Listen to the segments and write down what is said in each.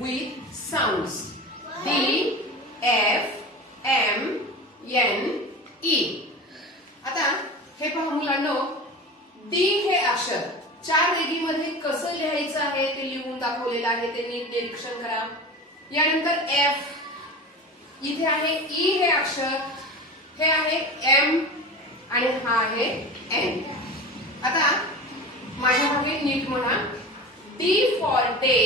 with sounds. D, F, M, N, E. आता हे पहा मुलांनो, डी हे अक्षर 4 रेघीमध्ये कसं लिहायचं आहे ते लिहून दाखवलेलं आहे, ते नीट निरीक्षण करा. यानंतर एफ इथे आहे, ई हे अक्षर, हे आहे एम आणि हा आहे एन. आता माझ्या मागे नीट म्हणा. D for day,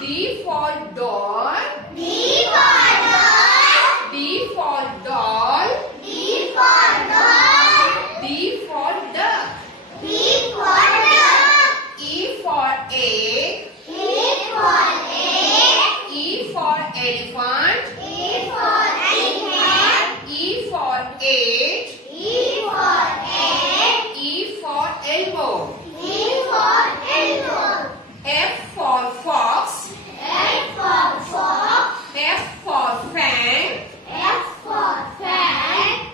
D for doll, D for doll, D for duck. E for egg. E for elephant. E for eight. E for elbow. F for fox. F for fan.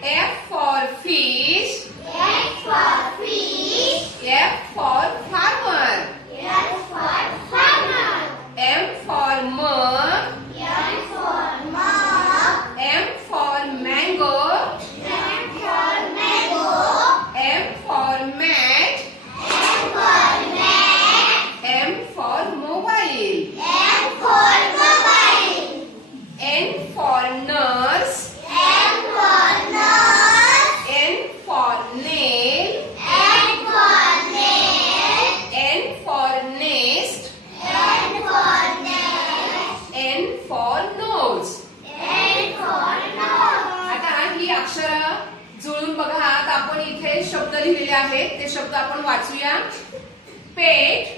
F for fish. F for farmer. M for mug. M for mango. M for mat. M for mobile. N for nurse. N for nail. N for nest. N for nose. आता ही अक्षर जुळून बघा. आता आपण इथे शब्द लिहिलेले आहेत, ते शब्द आपण वाचूया. पेट,